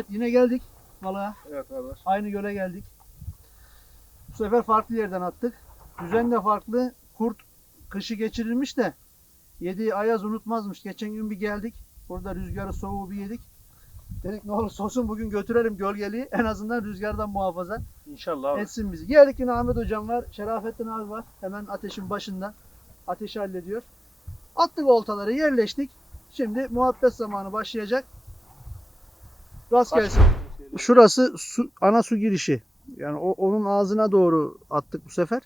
Ahmet yine geldik balığa. Evet kardeş. Aynı göle geldik. Bu sefer farklı yerden attık. Düzen de farklı. Kurt kışı geçirilmiş de yediği ayaz unutmazmış. Geçen gün bir geldik. Burada rüzgarı soğuğu bir yedik. Dedik ne olursa olsun bugün götürelim gölgeliği. En azından rüzgardan muhafaza İnşallah abi. etsin bizi. Geldik yine Ahmet hocam var. Şerafettin abi var. Hemen ateşin başında. Ateşi hallediyor. Attık oltaları yerleştik. Şimdi muhabbet zamanı başlayacak. Rast gelsin. Şurası su, ana su girişi. Yani o, onun ağzına doğru attık bu sefer.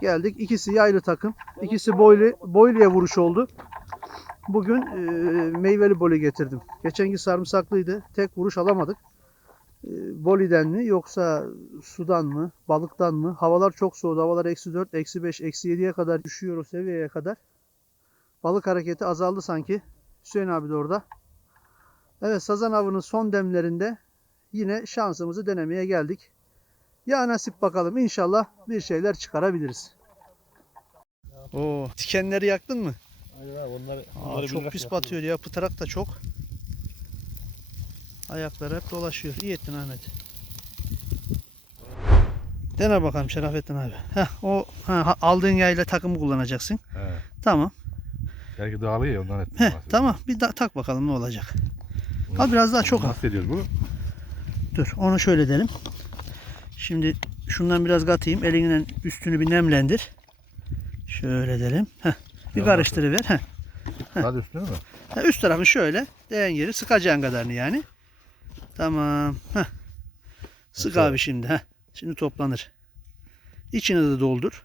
Geldik. İkisi yaylı takım. İkisi boylu, boyluya vuruş oldu. Bugün e, meyveli boli getirdim. Geçenki sarımsaklıydı. Tek vuruş alamadık. E, boliden mi yoksa sudan mı, balıktan mı? Havalar çok soğudu. Havalar eksi 4, eksi 5, eksi 7'ye kadar düşüyor o seviyeye kadar. Balık hareketi azaldı sanki. Hüseyin abi de orada. Evet sazan avının son demlerinde yine şansımızı denemeye geldik. Ya nasip bakalım inşallah bir şeyler çıkarabiliriz. Oo, tikenleri yaktın mı? Aynen abi onları, Aa, onları çok biraz pis batıyor ya. Pıtarak da çok. Ayaklar hep dolaşıyor. İyi ettin Ahmet. Dene bakalım Şerafettin abi. Heh, o ha, aldığın yayla takımı kullanacaksın. He. Tamam. Belki dağılıyor ya ondan ettim. Heh, tamam. Bir da, tak bakalım ne olacak. Al biraz daha çok al. Nasıl ediyoruz bunu? Dur onu şöyle edelim. Şimdi şundan biraz katayım. Elinle üstünü bir nemlendir. Şöyle edelim. Heh, bir karıştırıver. Heh. Hadi üstüne mi? Ha, üst tarafı şöyle. Değen yeri sıkacağın kadarını yani. Tamam. Heh. Sık Evet. abi şimdi. Heh. Şimdi toplanır. İçini de doldur.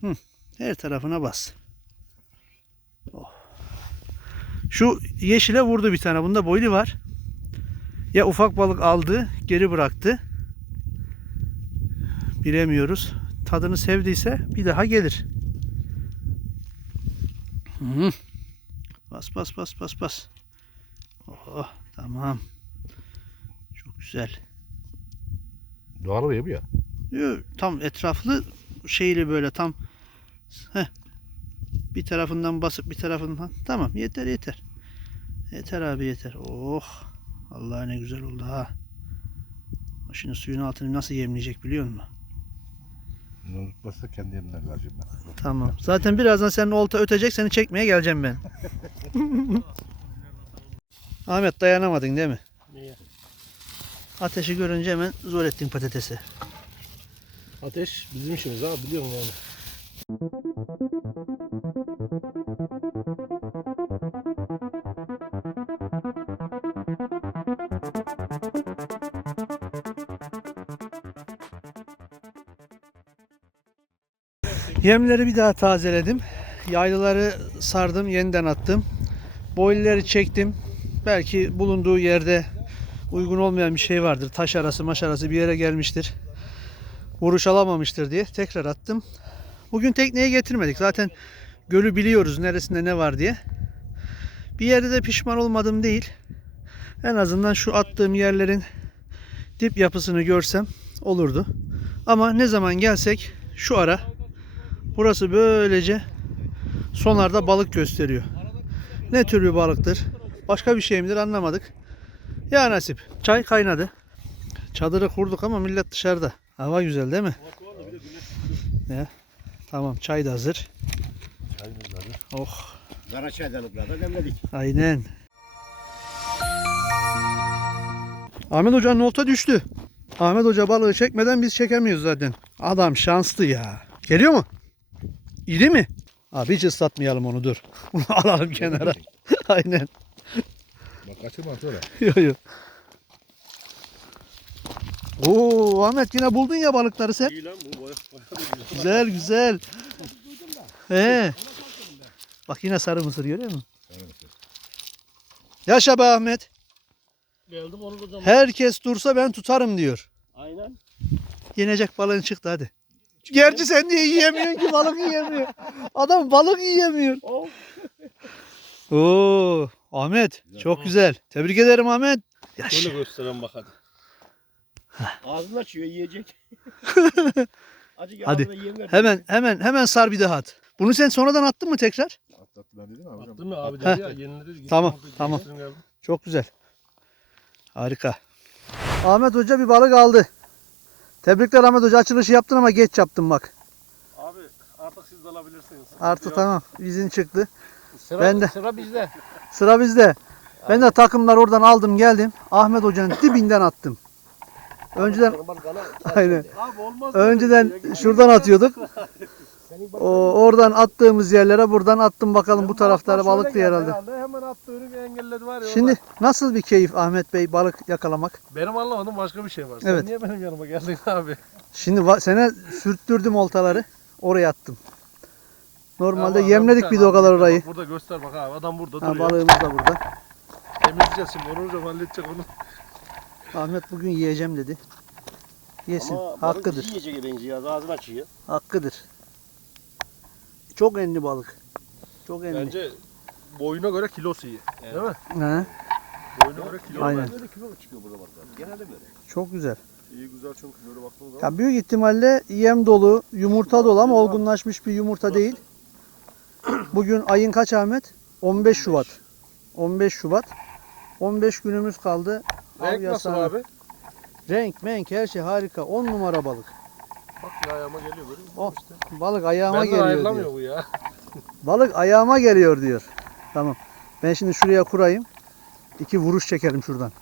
Hı. Her tarafına bas. Oh. Şu yeşile vurdu bir tane. Bunda boylu var. Ya ufak balık aldı, geri bıraktı. Bilemiyoruz. Tadını sevdiyse bir daha gelir. Hı. Bas bas bas bas bas. Oh tamam. Çok güzel. Bu ya. Yo, Tam etraflı şeyli böyle tam heh. Bir tarafından basıp bir tarafından tamam yeter yeter. Yeter abi yeter. Oh. Allah ne güzel oldu ha. Şimdi suyun altını nasıl yemleyecek biliyor musun? Bunu tutmazsa kendi vereceğim ben. Tamam. Zaten birazdan senin olta ötecek seni çekmeye geleceğim ben. Ahmet dayanamadın değil mi? Niye? Ateşi görünce hemen zor ettin patatesi. Ateş bizim işimiz abi biliyorum yani. Yemleri bir daha tazeledim. Yaylıları sardım, yeniden attım. Boylileri çektim. Belki bulunduğu yerde uygun olmayan bir şey vardır. Taş arası, maş arası bir yere gelmiştir. Vuruş alamamıştır diye tekrar attım. Bugün tekneye getirmedik. Zaten gölü biliyoruz neresinde ne var diye. Bir yerde de pişman olmadım değil. En azından şu attığım yerlerin dip yapısını görsem olurdu. Ama ne zaman gelsek şu ara Burası böylece sonlarda balık gösteriyor. Ne tür bir balıktır? Başka bir şey midir anlamadık. Ya nasip. Çay kaynadı. Çadırı kurduk ama millet dışarıda. Hava güzel değil mi? Ya. Tamam çay da hazır. Çayımız hazır. Oh Kara çaydanlıklarda demledik. aynen. Ahmet Hoca'nın olta düştü. Ahmet Hoca balığı çekmeden biz çekemiyoruz zaten. Adam şanslı ya. Geliyor mu? İyi değil mi? Abi hiç ıslatmayalım onu dur. Bunu alalım kenara. Aynen. Bak kaçırma şöyle. Yok yok. Oo Ahmet yine buldun ya balıkları sen. İyi lan bu boya. boya Güzel güzel. He. Bak yine sarı mısır görüyor musun? Yaşa be Ahmet. Geldim onu da. Herkes dursa ben tutarım diyor. Aynen. Yenecek balığın çıktı hadi. Gerçi sen niye yiyemiyorsun ki balık yiyemiyor. Adam balık yiyemiyor. Oo Ahmet çok güzel. Tebrik ederim Ahmet. Yaşa. Şöyle gösteren bak hadi. Ağzını açıyor yiyecek. Hadi. ağzına yem ver. Hemen hemen hemen sar bir daha at. Bunu sen sonradan attın mı tekrar? Atlattı ben dedim abi. Attın mı abi dedi ya yeniledi. Tamam, tamam. Çok güzel. Harika. Ahmet Hoca bir balık aldı. Tebrikler Ahmet Hoca. Açılışı yaptın ama geç yaptın bak. Abi artık siz de alabilirsiniz. Artık tamam. İzin çıktı. Sıra, Ben de. Sıra bizde. Sıra bizde. Ben de takımlar oradan aldım geldim. Ahmet Hoca'nın dibinden attım. Önceden aynen. Abi olmaz. Önceden şuradan atıyorduk. O, oradan attığımız yerlere buradan attım bakalım bu taraflara balık diye herhalde. Hemen attı engelledi var ya. Şimdi nasıl bir keyif Ahmet Bey balık yakalamak? Benim anlamadım başka bir şey var. Evet. Sen niye benim yanıma geldin abi? Şimdi va- sene sürttürdüm oltaları. Oraya attım. Normalde yemledik adam bir de o kadar orayı. Burada göster bak abi adam burada Ha, duruyor. balığımız da burada. Temizleyeceğiz şimdi onu hocam halledecek onu. Ahmet bugün yiyeceğim dedi. Yesin. Ama balık Hakkıdır. iyi yiyeceğe benziyor. Ağzını açıyor. Hakkıdır. Çok enli balık. Çok enli. Bence boyuna göre kilosu iyi. Değil mi? He, Boyuna göre kilo. Aynen. Böyle kilo çıkıyor burada balıklar. Genelde böyle. çok güzel. İyi güzel çünkü böyle baktığın zaman. Ya büyük ihtimalle yem dolu, yumurta dolu ama olgunlaşmış bir yumurta değil. Bugün ayın kaç Ahmet? 15 Şubat. 15 Şubat. 15 günümüz kaldı. Av Renk nasıl abi? Renk, menk her şey harika. 10 numara balık. Bak ya ayağıma geliyor görüyor musun? Oh, İşte. balık ayağıma Benden geliyor ayrılamıyor diyor. bu ya. Balık ayağıma geliyor diyor. Tamam. Ben şimdi şuraya kurayım. İki vuruş çekelim şuradan.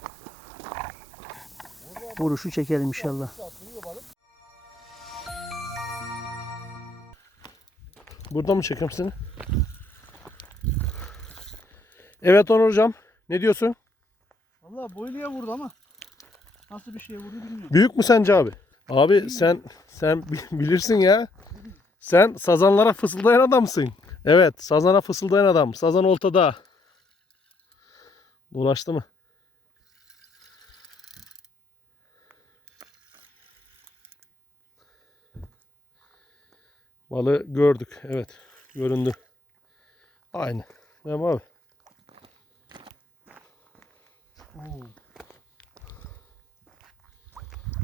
Vuruşu çekelim inşallah. Burada mı çekiyorum seni? Evet Onur hocam. Ne diyorsun? Vallahi boyluya vurdu ama nasıl bir şey vurdu bilmiyorum. Büyük mü sence abi? Abi sen sen bi- bilirsin ya. Sen sazanlara fısıldayan adamsın. Evet, sazana fısıldayan adam. Sazan oltada. Dolaştı mı? Balığı gördük. Evet, göründü. Aynı. Mi abi?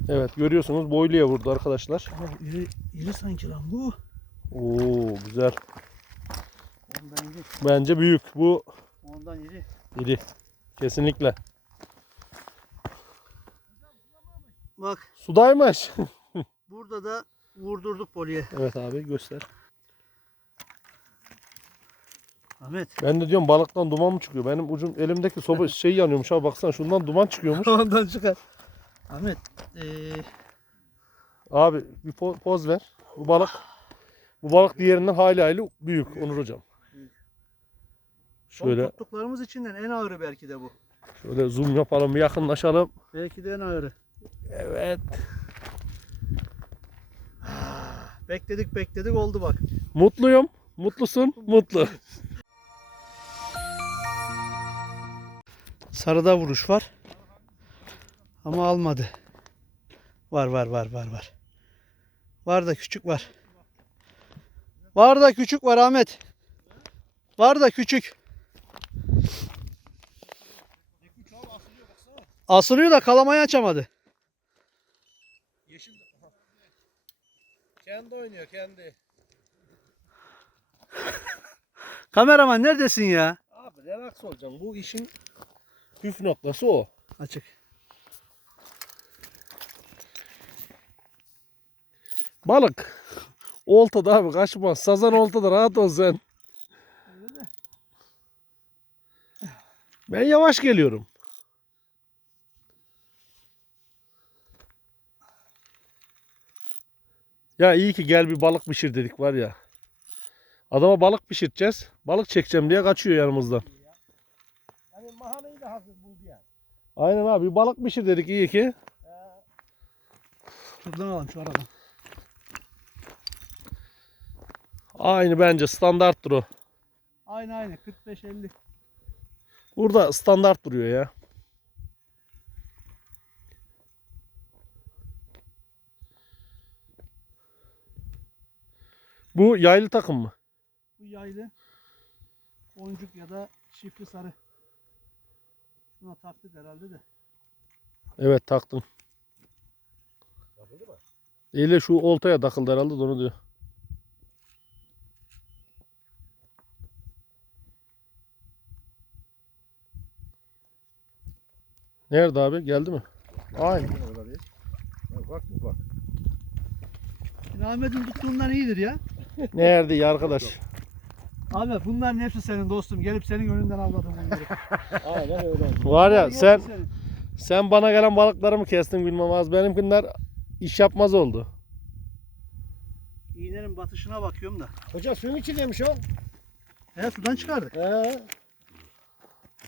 Evet, görüyorsunuz boyluya vurdu arkadaşlar. Aa, iri, iri sanki lan bu. Oo güzel. Ondan iri. Bence büyük. Bu Ondan iri. iri. Kesinlikle. Bak Sudaymış. burada da vurdurduk poliye. evet abi göster. Ahmet. Ben de diyorum balıktan duman mı çıkıyor? Benim ucum elimdeki soba şey yanıyormuş abi baksana şundan duman çıkıyormuş. Ondan çıkar. Ahmet. Eee Abi bir po- poz ver. Bu balık bu balık diğerinden hayli hayli büyük Onur hocam. son Şöyle tuttuklarımız içinden en ağırı belki de bu. şöyle zoom yapalım, yakınlaşalım. Belki de en ağırı. Evet. Bekledik bekledik oldu bak. Mutluyum. Mutlusun. Mutlu. Sarıda vuruş var. Ama almadı. Var var var var var. Var da küçük var. Var da küçük var Ahmet. Var da küçük. Asılıyor da kalamayı açamadı. Kendi oynuyor kendi. Kameraman neredesin ya? Abi relax olacağım. Bu işin püf noktası o. Açık. Balık. Oltada abi kaçmaz. Sazan oltada rahat ol sen. Ben yavaş geliyorum. Ya iyi ki gel bir balık pişir dedik var ya. Adama balık pişireceğiz. Balık çekeceğim diye kaçıyor yanımızdan. Hani mahaneyi de hazır buldu yani. Aynen abi bir balık pişir dedik iyi ki. Şuradan alalım şu aradan. Aynı bence standarttır o. Aynı aynı 45-50. Burada standart duruyor ya. Bu yaylı takım mı? Bu yaylı. Boncuk ya da şifre sarı. Şuna taktık herhalde de. Evet taktım. Ile şu oltaya takıldı herhalde de onu diyor. Nerede abi? Geldi mi? Aynı. Bak bak. Ahmet'in tuttuğundan iyidir ya. Nerede ya arkadaş? Ahmet bunların hepsi senin dostum. Gelip senin önünden avladım bunları. Aynen öyle. Var ya Hepsi sen senin. sen bana gelen balıkları mı kestin bilmem az. Benimkiler iş yapmaz oldu. İğnenin batışına bakıyorum da. Hoca suyun içindeymiş o. He sudan çıkardık. He.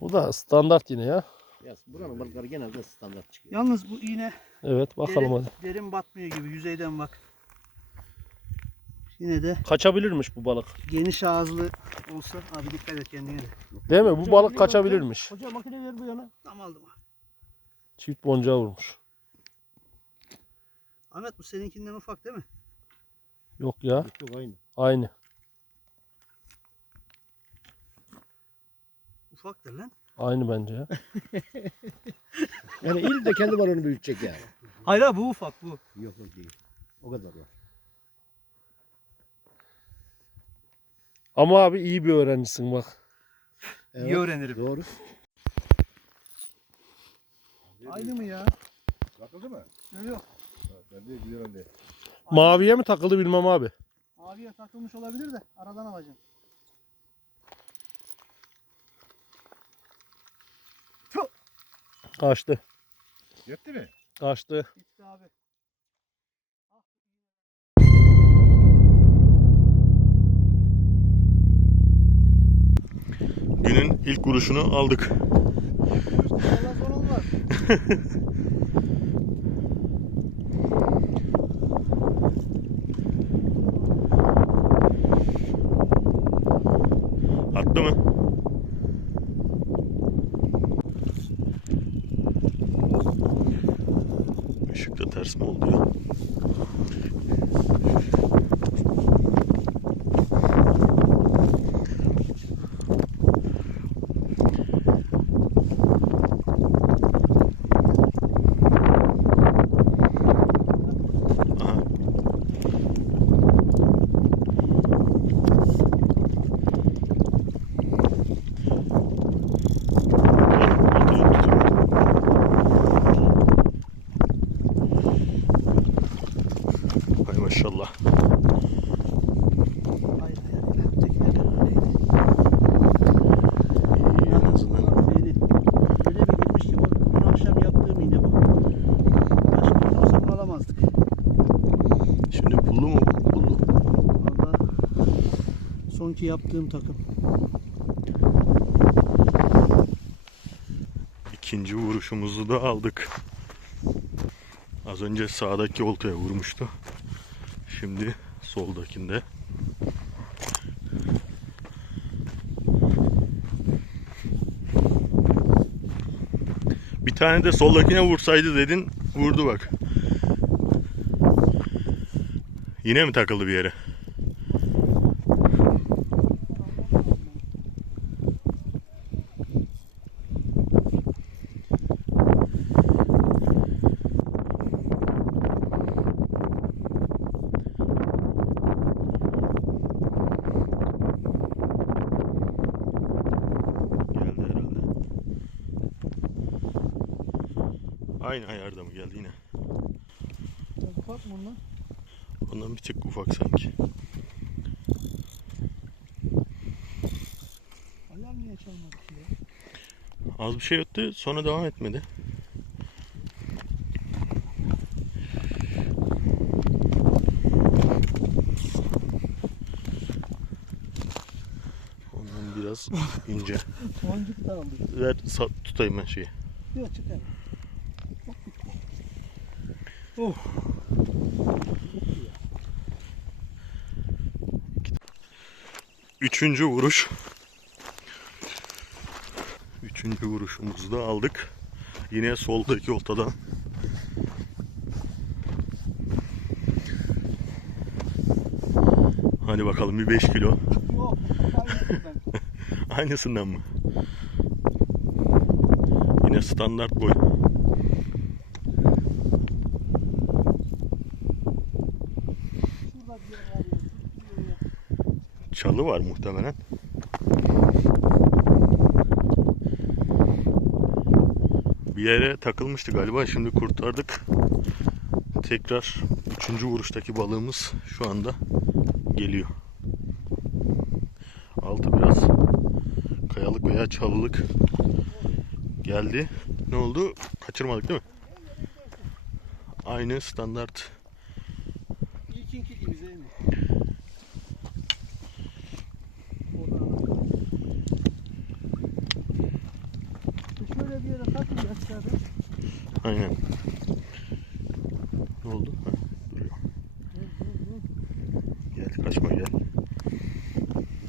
Bu da standart yine ya. Ya buranın balıkları genelde standart çıkıyor. Yalnız bu iğne Evet bakalım derin, hadi. derin batmıyor gibi yüzeyden bak. Yine de Kaçabilirmiş bu balık. geniş ağızlı olsa abi dikkat et kendine de. Değil mi? Bu balık kaçabilirmiş. Hoca makine ver bu yana. Tam aldım. Çift boncağı vurmuş. Ahmet bu seninkinden ufak değil mi? Yok ya. Yok yok aynı. Aynı. Ufaktır lan. Aynı bence ya. Yani il de kendi balonu büyütecek yani. Hayır abi bu ufak bu. Yok yok değil. O kadar var. Ama abi iyi bir öğrencisin bak. İyi öğrenirim. Doğru. Aynı mı ya? Takıldı mı? Yok yok. Ha, ben de de. Maviye mi takıldı bilmem abi. Maviye takılmış olabilir de aradan alacağım. Kaçtı. Yetti mi? Kaçtı. Gitti abi. Günün ilk vuruşunu aldık. Allah. Attı mı? Işık da ters mi oldu ya? Aha. Oltayı tutuyor. Hay maşallah. Hayır hayır. Ötekiler öyleydi. İyi en azından. Beni öyle bir girmişti bak. Dün akşam yaptığım iğne bu. Başka bir olsa bunu alamazdık. Şimdi pullu mu? Pullu. Valla sonki yaptığım takım. İkinci vuruşumuzu da aldık. Az önce sağdaki oltaya vurmuştu. Şimdi soldakinde. Bir tane de soldakine vursaydı dedin. Vurdu bak. Yine mi takıldı bir yere? Geldi herhalde. Aynı ayarda mı geldi yine? Ufak mı onlar? Ondan bir tık ufak sanki. Ya? Az bir şey öttü sonra devam etmedi. Ondan biraz ince. Boncuk da aldı. Ver tutayım ben şeyi. Yok çıkar. Oh. Üçüncü vuruş. Üçüncü vuruşumuzu da aldık. Yine soldaki oltadan. Hadi bakalım bir 5 kilo. Aynısından. Mı? Yine standart boy. Çalı var muhtemelen. Yere takılmıştı galiba. Şimdi kurtardık. Tekrar üçüncü vuruştaki balığımız şu anda geliyor. Altı biraz kayalık veya çalılık geldi. Ne oldu? Kaçırmadık değil mi? Aynı standart. Şöyle bir yere katın aşağıda. Aynen. Ne oldu? Ha, duruyor. Gel kaçma gel.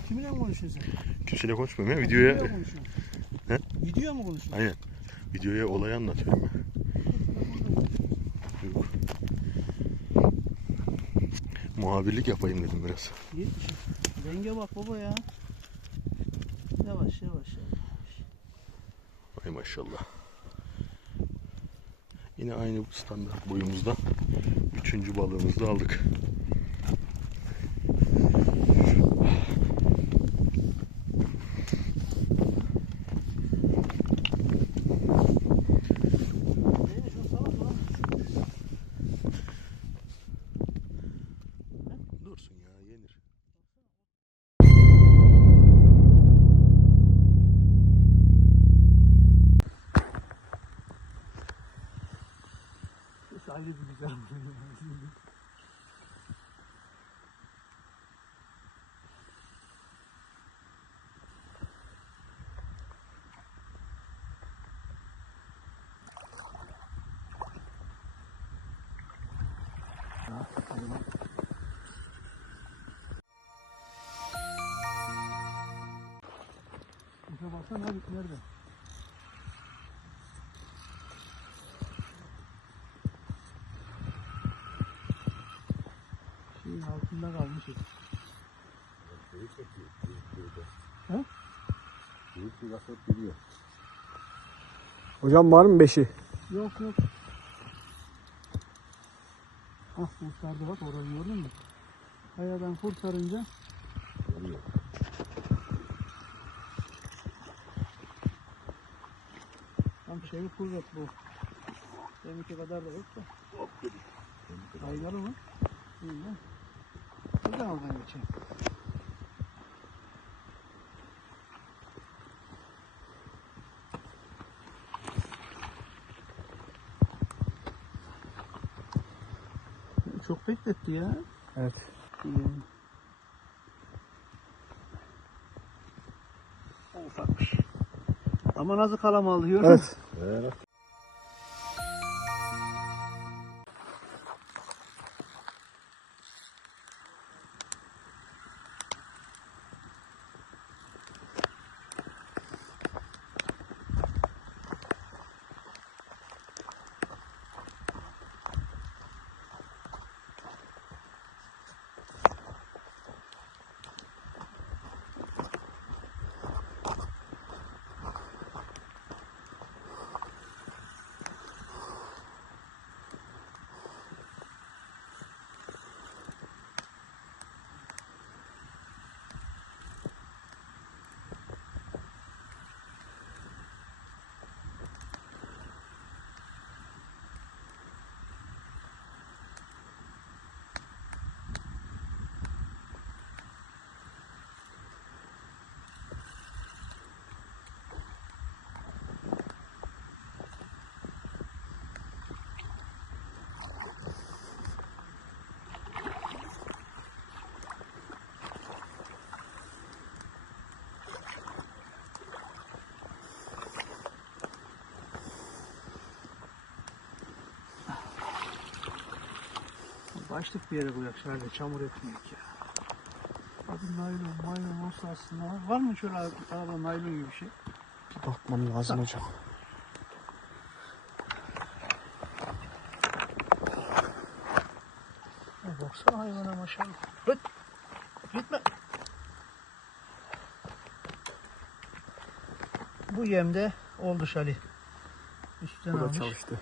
Kiminle konuşuyorsun sen? Kimseyle konuşmuyorum ya. Videoya Videoya konuşuyorsun. He? Video mu konuşuyorsun? aynen. Videoya olayı anlatıyorum ya. Yok. Muhabirlik yapayım dedim biraz. Git. Renge bak baba ya. Yavaş yavaş yavaş. Ay maşallah. Yine aynı standart boyumuzda üçüncü balığımızı aldık. Şuna baksana abi nerede? Şeyin altında kalmışız. He? Büyük bir laf hep geliyor. Hocam var mı beşi? Yok yok. Ah kurtardı bak orayı gördün mü? Kayadan kurtarınca Geliyor. Tam şey kuvvet bu. Seninki kadar da yok da. Kaygalı mı? İyi mi? Buradan oradan geçeyim. Çok bekletti ya. Evet. Ufakmış. Ama nasıl kalama alıyor? Evet. Evet. Başlık bir yere koyak şöyle çamur etmeyek ya. Abi naylon, naylon olsa aslında var. Mı şöyle arada naylon gibi bir şey? Bakmam lazım hocam. Ya baksana hayvana maşallah. Hıt! Gitme. Bu yemde oldu şali. Üstten Bu da almış. çalıştı.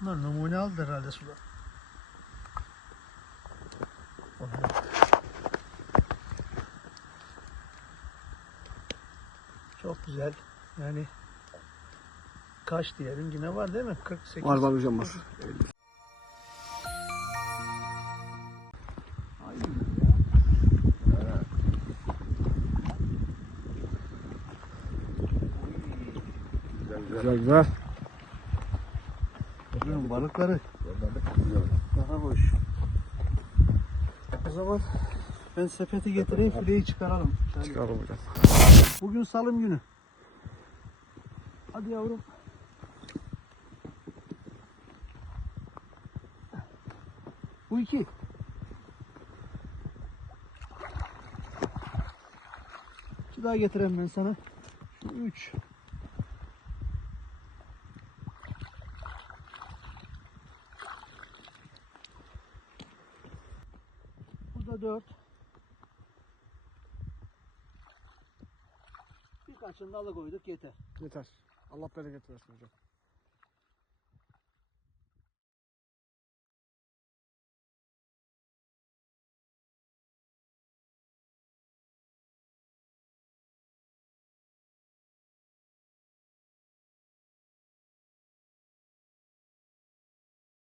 Bunlar numune aldı herhalde suda. Vallahi. Çok güzel. Yani kaç diyelim yine var değil mi? 48. Var var hocam var. Güzel güzel. Bakıyorum balıkları daha boş. O zaman ben sepeti getireyim fileyi çıkaralım. Çıkaralım hocam. Bugün salım günü. Hadi yavrum. Bu iki. Bir daha getireyim ben sana. Şu üç. Bu da dört. Birkaçını da alıkoyduk yeter. Yeter. Allah bereket versin hocam.